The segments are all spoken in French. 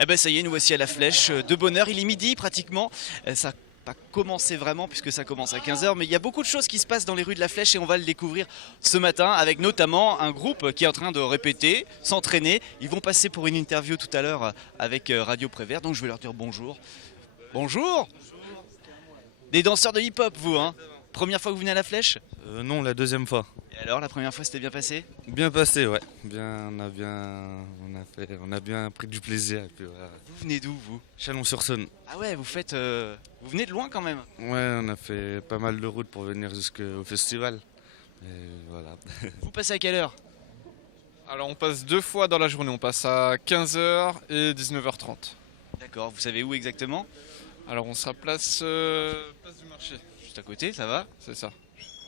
Eh ben ça y est, nous voici à la Flèche de bonne heure. Il est midi pratiquement. Ça n'a pas commencé vraiment puisque ça commence à 15 heures, mais il y a beaucoup de choses qui se passent dans les rues de la Flèche et on va le découvrir ce matin avec notamment un groupe qui est en train de répéter, s'entraîner. Ils vont passer pour une interview tout à l'heure avec Radio Prévert, donc je vais leur dire bonjour. Bonjour. Des danseurs de hip-hop, vous, hein? Première fois que vous venez à la Flèche? Non, la deuxième fois. Et alors, la première fois, c'était bien passé? Bien passé, ouais. On a bien pris du plaisir. Et puis, voilà. Vous venez d'où, vous? Chalon-sur-Saône. Ah ouais, vous venez de loin quand même. Ouais, on a fait pas mal de route pour venir jusqu'au festival. Et voilà. Vous passez à quelle heure? Alors on passe 2 fois dans la journée, on passe à 15h et 19h30. D'accord, vous savez où exactement? Alors on sera place du marché, Juste à côté, ça va? c'est ça,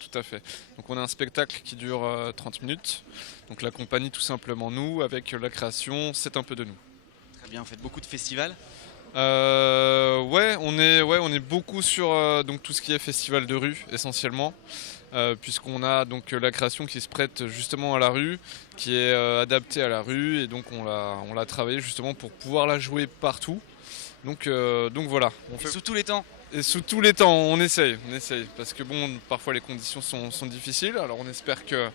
tout à fait. Donc on a un spectacle qui dure 30 minutes, donc la compagnie tout simplement nous, avec la création, c'est un peu de nous. Très bien, vous faites beaucoup de festivals? Ouais, on est beaucoup sur donc tout ce qui est festival de rue essentiellement. Puisqu'on a donc la création qui se prête justement à la rue, qui est adaptée à la rue, et donc on l'a travaillé justement pour pouvoir la jouer partout. Donc voilà. Sous tous les temps? Et sous tous les temps, on essaye, parce que bon, parfois les conditions sont difficiles. Alors on espère que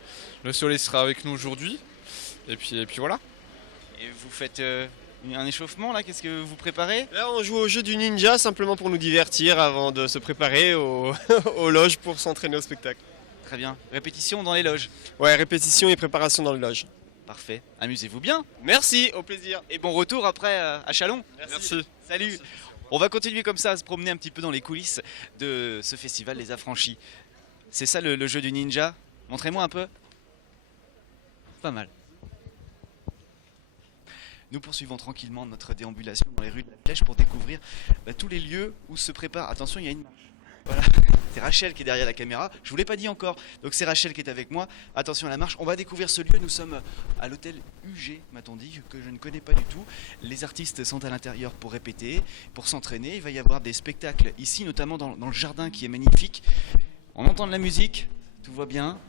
le soleil sera avec nous aujourd'hui, et puis voilà. Et vous faites un échauffement là? Qu'est-ce que vous préparez? Là, on joue au jeu du ninja simplement pour nous divertir avant de se préparer aux loges pour s'entraîner au spectacle. Très bien. Répétition dans les loges. Ouais, répétition et préparation dans les loges. Parfait. Amusez-vous bien. Merci, au plaisir. Et bon retour après à Chalon. Merci. Salut. On va continuer comme ça à se promener un petit peu dans les coulisses de ce festival Les Affranchis. C'est ça le jeu du ninja? Montrez-moi un peu. Pas mal. Nous poursuivons tranquillement notre déambulation dans les rues de la Flèche pour découvrir tous les lieux où se prépare. Attention, il y a une marche. Voilà, c'est Rachel qui est derrière la caméra. Je vous l'ai pas dit encore. Donc c'est Rachel qui est avec moi. Attention à la marche. On va découvrir ce lieu. Nous sommes à l'hôtel UG, m'a-t-on dit, que je ne connais pas du tout. Les artistes sont à l'intérieur pour répéter, pour s'entraîner. Il va y avoir des spectacles ici, notamment dans le jardin qui est magnifique. On entend de la musique, tout va bien.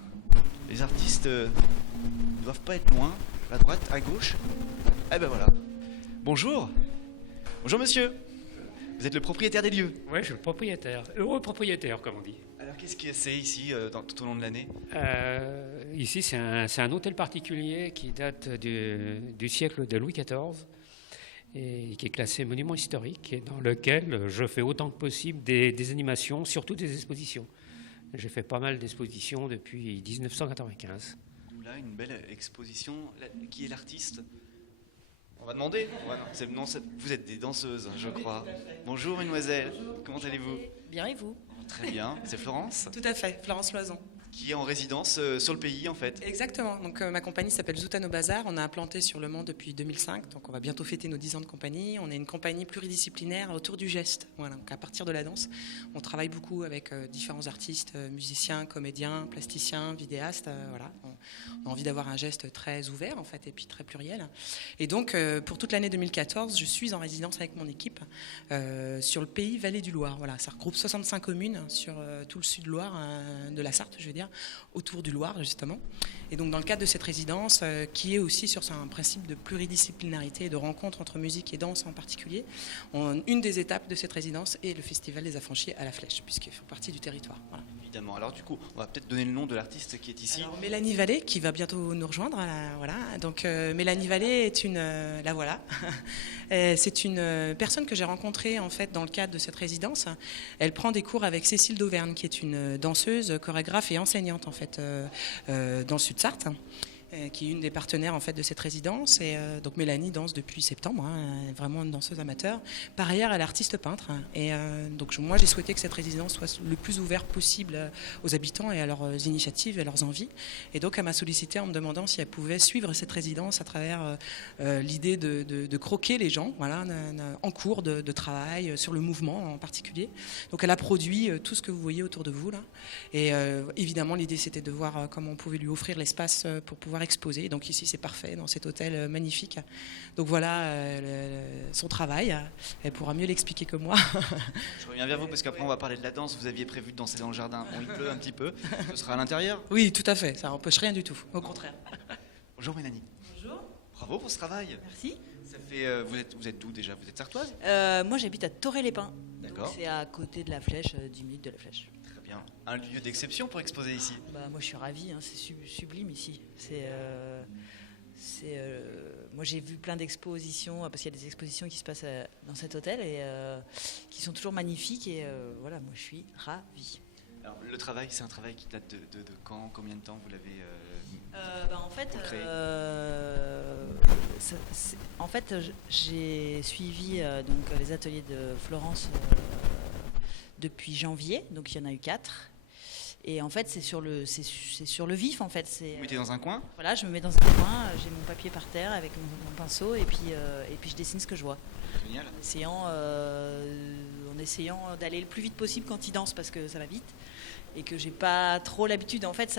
Les artistes ne doivent pas être loin. À droite, à gauche. Eh ben voilà. Bonjour. Bonjour monsieur. Vous êtes le propriétaire des lieux. Oui, je suis le propriétaire. Heureux propriétaire, comme on dit. Alors qu'est-ce que c'est ici tout au long de l'année? Ici, c'est un hôtel particulier qui date du siècle de Louis XIV et qui est classé monument historique et dans lequel je fais autant que possible des animations, surtout des expositions. J'ai fait pas mal d'expositions depuis 1995. D'où là une belle exposition. Qui est l'artiste? On va demander. Vous êtes des danseuses, je crois. Bonjour mademoiselle. Comment allez-vous? Bien et vous? Très bien. C'est Florence Tout à fait, Florence Loison. qui est en résidence sur le pays en fait. Exactement, donc ma compagnie s'appelle Zoutano Bazar, on a implanté sur Le Mans depuis 2005, donc on va bientôt fêter nos 10 ans de compagnie. On est une compagnie pluridisciplinaire autour du geste, voilà, donc à partir de la danse. On travaille beaucoup avec différents artistes, musiciens, comédiens, plasticiens, vidéastes, voilà. On a envie d'avoir un geste très ouvert en fait et puis très pluriel. Et donc pour toute l'année 2014, je suis en résidence avec mon équipe sur le pays Vallée du Loir. Voilà, ça regroupe 65 communes sur tout le sud Loire, de la Sarthe, je veux dire, autour du Loir justement. Et donc dans le cadre de cette résidence, qui est aussi sur un principe de pluridisciplinarité et de rencontre entre musique et danse en particulier, une des étapes de cette résidence est le Festival des Affranchis à la Flèche, puisqu'il fait partie du territoire. Voilà. Évidemment. Alors du coup, on va peut-être donner le nom de l'artiste qui est ici. Alors, Mélanie Vallée, qui va bientôt nous rejoindre. Voilà. Donc Mélanie Vallée est une, la voilà. C'est une personne que j'ai rencontrée en fait dans le cadre de cette résidence. Elle prend des cours avec Cécile d'Auvergne, qui est une danseuse, chorégraphe et enseignante en fait dans le sud Sarthe, qui est une des partenaires en fait de cette résidence. Et donc Mélanie danse depuis septembre, elle est vraiment une danseuse amateur. Par ailleurs, elle est artiste peintre. Et donc moi, j'ai souhaité que cette résidence soit le plus ouverte possible aux habitants et à leurs initiatives et à leurs envies. Et donc elle m'a sollicité en me demandant si elle pouvait suivre cette résidence à travers l'idée de croquer les gens, voilà, en cours de travail, sur le mouvement en particulier. Donc elle a produit tout ce que vous voyez autour de vous là. Et évidemment, l'idée c'était de voir comment on pouvait lui offrir l'espace pour pouvoir exposer. Donc ici, c'est parfait dans cet hôtel magnifique. Donc voilà son travail. Elle pourra mieux l'expliquer que moi. Je reviens vers vous parce qu'après on va parler de la danse. Vous aviez prévu de danser dans le jardin. Bon, il pleut un petit peu. Ce sera à l'intérieur. Oui, tout à fait. Ça n'empêche rien du tout. Au contraire. Bonjour Mélanie. Bonjour. Bravo pour ce travail. Merci. Ça fait, vous êtes d'où déjà? Vous êtes sartoise? Moi, j'habite à Torré-les-Pins. D'accord. C'est à côté de la Flèche, 10 minutes de la Flèche. Très bien. Un lieu d'exception pour exposer ici? Bah, moi, je suis ravie, hein, c'est sublime ici. Moi, j'ai vu plein d'expositions, parce qu'il y a des expositions qui se passent dans cet hôtel et qui sont toujours magnifiques. Et voilà, moi, je suis ravie. Alors, le travail, c'est un travail qui date de quand? Combien de temps vous l'avez En fait, pour le créer j'ai suivi donc, les ateliers de Florence depuis janvier, donc il y en a eu 4. Et en fait, c'est sur le vif, en fait. Vous mettez dans un coin? Voilà, je me mets dans un coin, j'ai mon papier par terre avec mon pinceau, et puis je dessine ce que je vois. Génial. En essayant d'aller le plus vite possible quand il danse, parce que ça va vite. Et que j'ai pas trop l'habitude. En fait,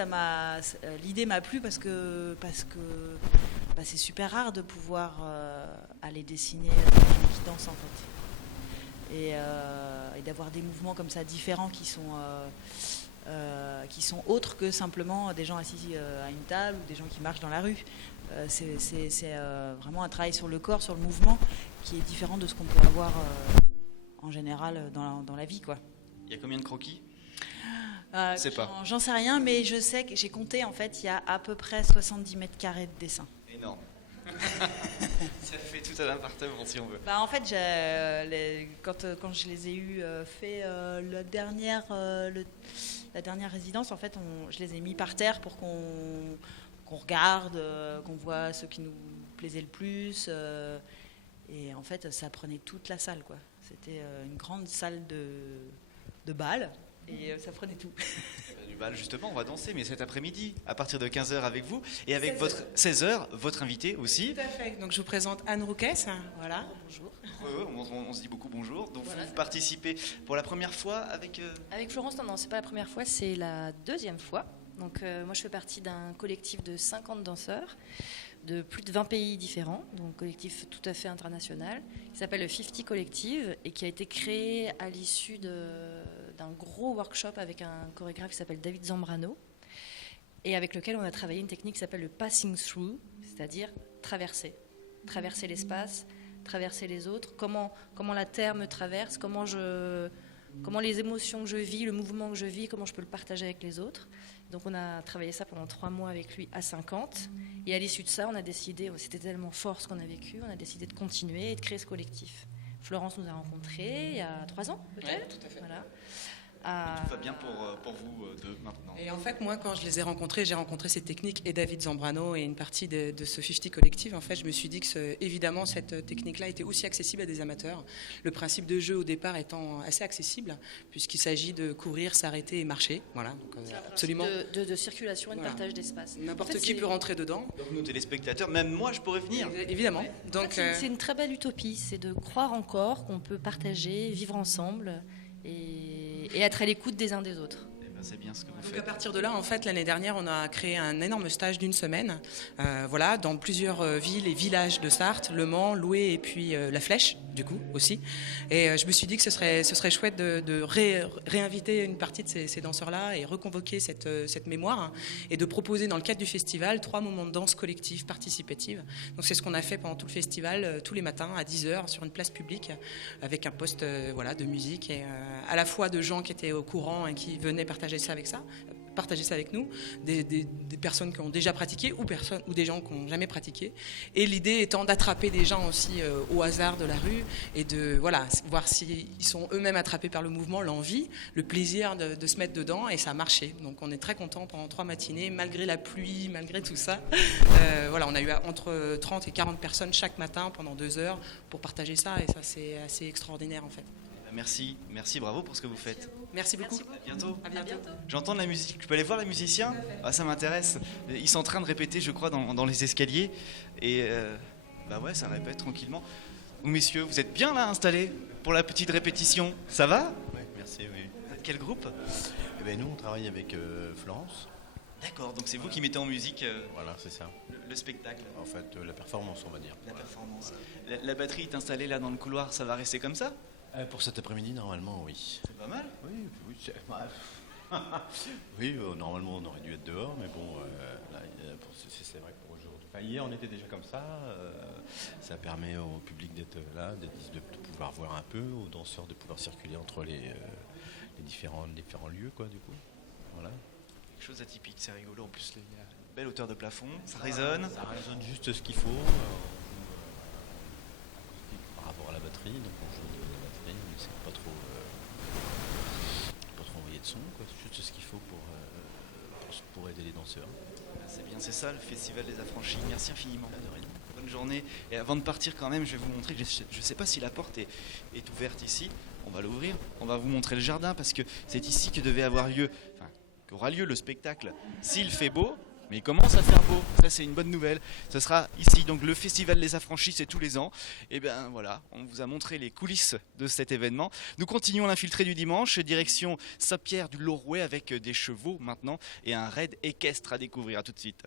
l'idée m'a plu parce que c'est super rare de pouvoir aller dessiner des gens qui dansent, en fait. Et d'avoir des mouvements comme ça différents qui sont autres que simplement des gens assis à une table ou des gens qui marchent dans la rue. C'est vraiment un travail sur le corps, sur le mouvement, qui est différent de ce qu'on peut avoir en général dans la vie, quoi. Il y a combien de croquis? C'est pas. J'en sais rien, mais je sais que j'ai compté, en fait, il y a à peu près 70 mètres carrés de dessin. Énorme. Ça fait tout un appartement si on veut. En fait, quand je les ai eus fait la dernière résidence, en fait, je les ai mis par terre pour qu'on regarde, qu'on voit ceux qui nous plaisaient le plus. Et en fait, ça prenait toute la salle, quoi. C'était une grande salle de bal. Et ça prenait tout. Du bal, justement, on va danser, mais cet après-midi, à partir de 15h avec vous, et avec 16h, votre invité aussi. Tout à fait. Donc je vous présente Anne Rouquès. Voilà. Bonjour. On se dit beaucoup bonjour. Donc Voilà. vous participez pour la première fois avec... Avec Florence, non, c'est pas la première fois, c'est la deuxième fois. Donc moi je fais partie d'un collectif de 50 danseurs de plus de 20 pays différents, donc collectif tout à fait international, qui s'appelle le 50 Collective et qui a été créé à l'issue d'un gros workshop avec un chorégraphe qui s'appelle David Zambrano et avec lequel on a travaillé une technique qui s'appelle le passing through, c'est-à-dire traverser l'espace, traverser les autres, comment la terre me traverse, comment les émotions que je vis, le mouvement que je vis, comment je peux le partager avec les autres. Donc on a travaillé ça pendant 3 mois avec lui à 50. Et à l'issue de ça, on a décidé, c'était tellement fort ce qu'on a vécu, on a décidé de continuer et de créer ce collectif. Florence nous a rencontrés il y a 3 ans, peut-être. Ouais, tout à fait. Voilà. Tout va bien pour vous deux maintenant. Et en fait, moi, quand je les ai rencontrés, j'ai rencontré ces techniques et David Zambrano et une partie de ce 50 Collective. En fait, je me suis dit que, évidemment, cette technique-là était aussi accessible à des amateurs. Le principe de jeu, au départ, étant assez accessible, puisqu'il s'agit de courir, s'arrêter et marcher. Voilà, donc, absolument. De circulation et de Voilà. partage d'espace. N'importe En fait, qui peut rentrer dedans. Donc nous, téléspectateurs, même moi, je pourrais venir. Évidemment. En Donc, fait, c'est une très belle utopie, c'est de croire encore qu'on peut partager, vivre ensemble et être à l'écoute des uns des autres. Eh ben, c'est bien ce que vous donc à faites. partir de là, en fait, l'année dernière, on a créé un énorme stage d'une semaine, voilà, dans plusieurs villes et villages de Sarthe, Le Mans, Loué et puis La Flèche, du coup, aussi. Et je me suis dit que ce serait chouette de réinviter une partie de ces danseurs-là et reconvoquer cette mémoire, hein, et de proposer dans le cadre du festival 3 moments de danse collective, participative. Donc c'est ce qu'on a fait pendant tout le festival, tous les matins à 10h sur une place publique, avec un poste voilà, de musique et à la fois de gens qui étaient au courant et qui venaient partager ça avec nous, des personnes qui ont déjà pratiqué ou des gens qui n'ont jamais pratiqué. Et l'idée étant d'attraper des gens aussi au hasard de la rue et de voir s'ils sont eux-mêmes attrapés par le mouvement, l'envie, le plaisir de se mettre dedans, et ça a marché. Donc on est très contents pendant 3 matinées, malgré la pluie, malgré tout ça. Voilà, on a eu entre 30 et 40 personnes chaque matin pendant 2 heures pour partager ça, et ça c'est assez extraordinaire en fait. Merci, bravo pour ce que vous faites. Merci beaucoup. À bientôt. À bientôt. J'entends de la musique. Je peux aller voir les musiciens? Ça m'intéresse. Ils sont en train de répéter, je crois, dans les escaliers. Et bah ouais, ça répète tranquillement. Vous, messieurs, vous êtes bien là installés pour la petite répétition? Ça va? Oui, merci, oui. Vous êtes quel groupe? Eh bien, nous, on travaille avec Florence. D'accord, donc c'est vous qui mettez en musique Voilà, c'est ça. le spectacle, En fait, la performance, on va dire. la performance. La batterie est installée là dans le couloir, ça va rester comme ça? Pour cet après-midi, normalement, oui. C'est pas mal. Oui, oui, normalement, on aurait dû être dehors, mais bon, là, c'est vrai que pour aujourd'hui. Enfin, hier, on était déjà comme ça. Ça permet au public d'être là, de pouvoir voir un peu, aux danseurs de pouvoir circuler entre les différents lieux, quoi, du coup. Voilà. Quelque chose d'atypique, c'est rigolo. En plus, il y a une belle hauteur de plafond, ça résonne. Ça résonne juste ce qu'il faut. Par rapport à la batterie, donc on joue au niveau de la batterie, mais c'est pas trop envoyer de son, quoi. C'est juste ce qu'il faut pour aider les danseurs. C'est bien, c'est ça le Festival des Affranchis. Merci infiniment. Bonne journée. Et avant de partir quand même, je vais vous montrer, je ne sais pas si la porte est ouverte ici, on va l'ouvrir, on va vous montrer le jardin parce que c'est ici que devait avoir lieu, enfin, qu'aura lieu le spectacle. S'il fait beau, mais il commence à faire beau, ça c'est une bonne nouvelle. Ce sera ici, donc le Festival des Affranchis, c'est tous les ans. Et bien voilà, on vous a montré les coulisses de cet événement. Nous continuons l'infiltré du dimanche, direction Saint-Pierre du Lorouet avec des chevaux maintenant et un raid équestre à découvrir. À tout de suite.